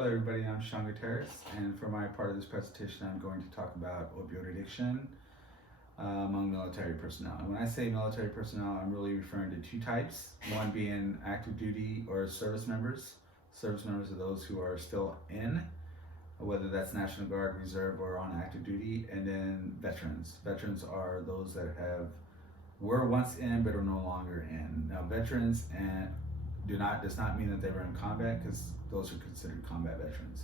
Hello everybody, I'm Sean Gutierrez, and for my part of this presentation I'm going to talk about opioid addiction among military personnel. And when I say military personnel, I'm really referring to two types, one being active duty or service members. Service members are those who are still in, whether that's National Guard, Reserve, or on active duty, and then veterans. Veterans are those that were once in but are no longer in. Now veterans does not mean that they were in combat, because those are considered combat veterans.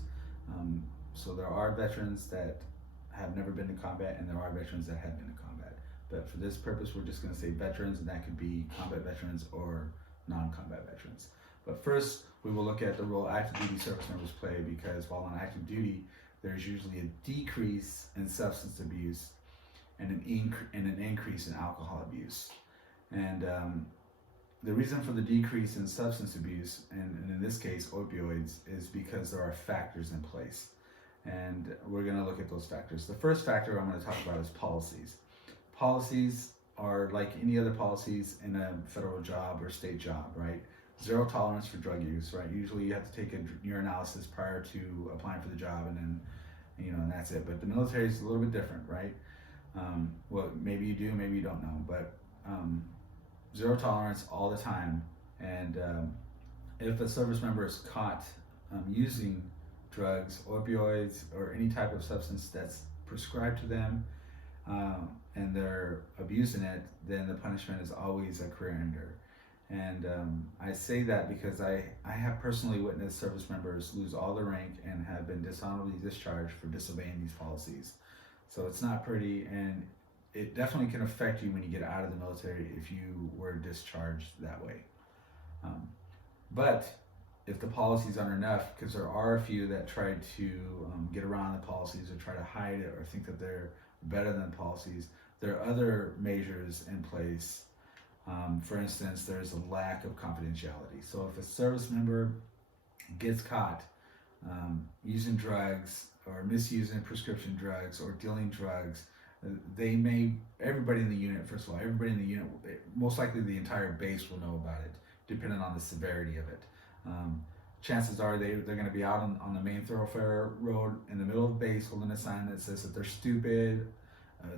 So there are veterans that have never been to combat, and there are veterans that have been to combat. But for this purpose, we're just going to say veterans, and that could be combat veterans or non-combat veterans. But first, we will look at the role active duty service members play, because while on active duty, there's usually a decrease in substance abuse and an increase in alcohol abuse. And the reason for the decrease in substance abuse, and in this case opioids, is because there are factors in place. And we're going to look at those factors. The first factor I'm going to talk about is policies. Policies are like any other policies in a federal job or state job, right? Zero tolerance for drug use, right? Usually you have to take a urinalysis prior to applying for the job, and then, and that's it. But the military is a little bit different, right? Well, maybe you do, maybe you don't know, but zero tolerance all the time. And if a service member is caught using drugs, opioids, or any type of substance that's prescribed to them, and they're abusing it, then the punishment is always a career ender. And I say that because I have personally witnessed service members lose all their rank and have been dishonorably discharged for disobeying these policies. So it's not pretty, and it definitely can affect you when you get out of the military if you were discharged that way. But if the policies aren't enough, because there are a few that try to get around the policies or try to hide it or think that they're better than the policies, there are other measures in place. For instance, there's a lack of confidentiality. So if a service member gets caught using drugs or misusing prescription drugs or dealing drugs, everybody in the unit, first of all, everybody in the unit, most likely the entire base will know about it, depending on the severity of it. Chances are they're going to be out on the main thoroughfare road in the middle of the base holding a sign that says that they're stupid,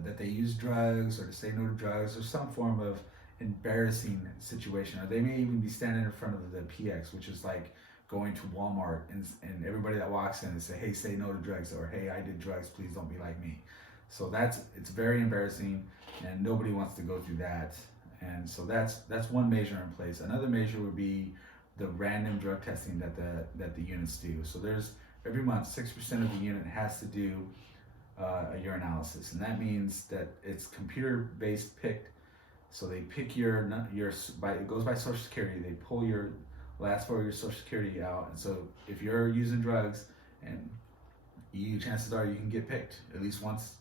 that they use drugs, or to say no to drugs, or some form of embarrassing situation. Or they may even be standing in front of the PX, which is like going to Walmart and everybody that walks in and say, hey, say no to drugs, or hey, I did drugs, please don't be like me. So it's very embarrassing, and nobody wants to go through that. And so that's one measure in place. Another measure would be the random drug testing that the units do. So there's every month 6% of the unit has to do a urinalysis, and that means that it's computer-based picked. So they pick it goes by Social Security. They pull your last 4 of your Social Security out, and so if you're using drugs, and chances are you can get picked at least once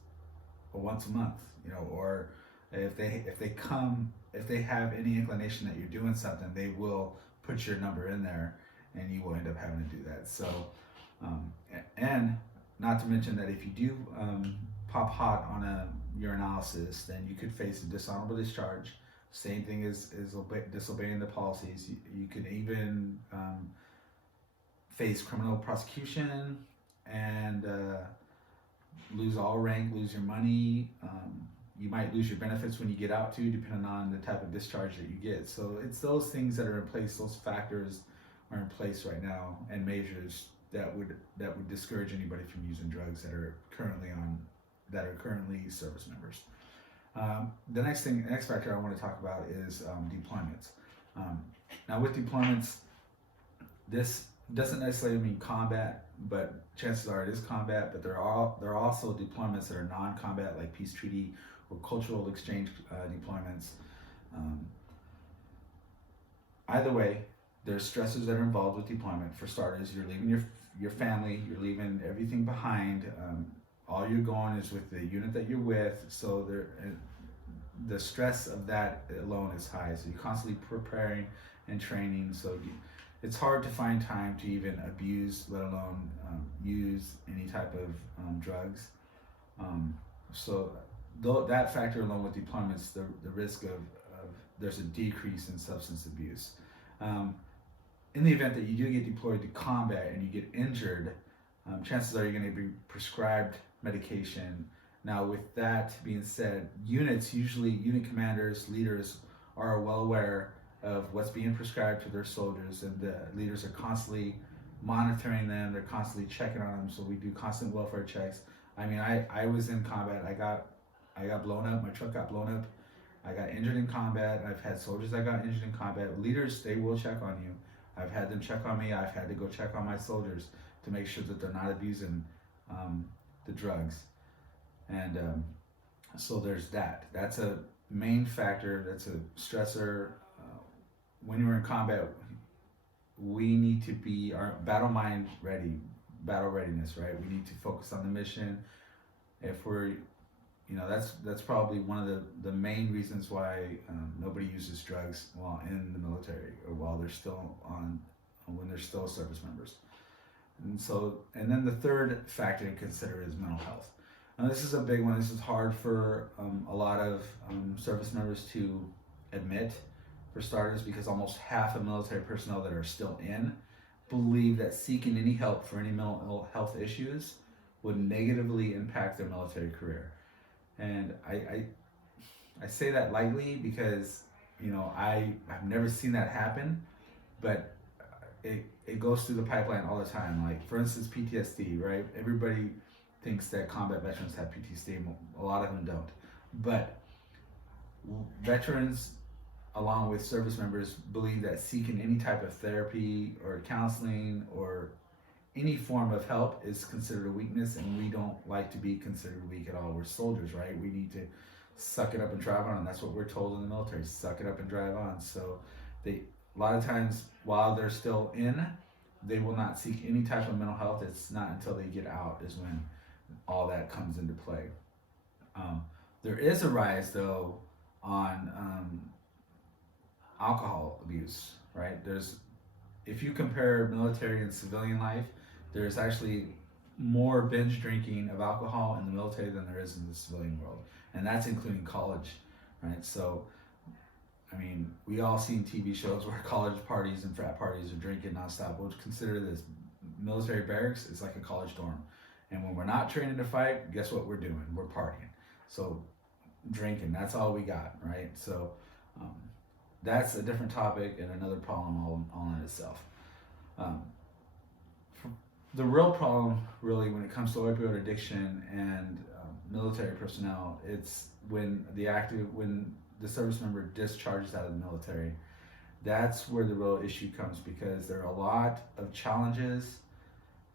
a month, or if they have any inclination that you're doing something, they will put your number in there, and you will end up having to do that. So, and not to mention that if you do pop hot on a urinalysis, then you could face a dishonorable discharge. Same thing as disobeying the policies. You could even face criminal prosecution and lose all rank, lose your money. You might lose your benefits when you get out too, depending on the type of discharge that you get. So it's those things that are in place, those factors are in place right now, and measures that would discourage anybody from using drugs that are currently service members. The next factor I want to talk about is deployments. Now with deployments, this doesn't necessarily mean combat, but chances are it is combat. But there are also deployments that are non-combat, like peace treaty or cultural exchange deployments. Either way, there's stresses that are involved with deployment. For starters, you're leaving your family, you're leaving everything behind. All you're going is with the unit that you're with, so the stress of that alone is high. So you're constantly preparing and training, so it's hard to find time to even abuse, let alone use any type of drugs. So that factor along with deployments, the risk of there's a decrease in substance abuse. in the event that you do get deployed to combat and you get injured, chances are you're going to be prescribed medication. Now, with that being said, unit commanders, leaders are well aware of what's being prescribed to their soldiers, and the leaders are constantly monitoring them. They're constantly checking on them. So we do constant welfare checks. I mean, I was in combat. I got blown up. My truck got blown up. I got injured in combat. I've had soldiers that got injured in combat. Leaders, they will check on you. I've had them check on me. I've had to go check on my soldiers to make sure that they're not abusing the drugs. And so there's that. That's a main factor. That's a stressor. When you're in combat, we need to be our battle mind ready, battle readiness, right? We need to focus on the mission. If we're, that's probably one of the main reasons why nobody uses drugs while in the military or while they're still when they're still service members. And then the third factor to consider is mental health. Now, this is a big one. This is hard for a lot of service members to admit, for starters, because almost half of military personnel that are still in believe that seeking any help for any mental health issues would negatively impact their military career. And I say that lightly because, I've never seen that happen, but it goes through the pipeline all the time. Like, for instance, PTSD, right? Everybody thinks that combat veterans have PTSD. A lot of them don't. But veterans, along with service members, believe that seeking any type of therapy or counseling or any form of help is considered a weakness, and we don't like to be considered weak at all. We're soldiers, right? We need to suck it up and drive on, and that's what we're told in the military: suck it up and drive on. So a lot of times while they're still in, they will not seek any type of mental health. It's not until they get out is when all that comes into play. There is a rise, though, on alcohol abuse, right? If you compare military and civilian life, there's actually more binge drinking of alcohol in the military than there is in the civilian world, and that's including college, right? So, I mean, we all seen TV shows where college parties and frat parties are drinking nonstop. We'll consider this military barracks is like a college dorm, and when we're not training to fight, guess what we're doing? We're partying. So, drinking, that's all we got, right? So, that's a different topic and another problem all in itself. The real problem, really, when it comes to opioid addiction and military personnel, it's when the service member discharges out of the military. That's where the real issue comes, because there are a lot of challenges,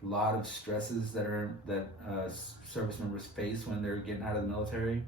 a lot of stresses that service members face when they're getting out of the military.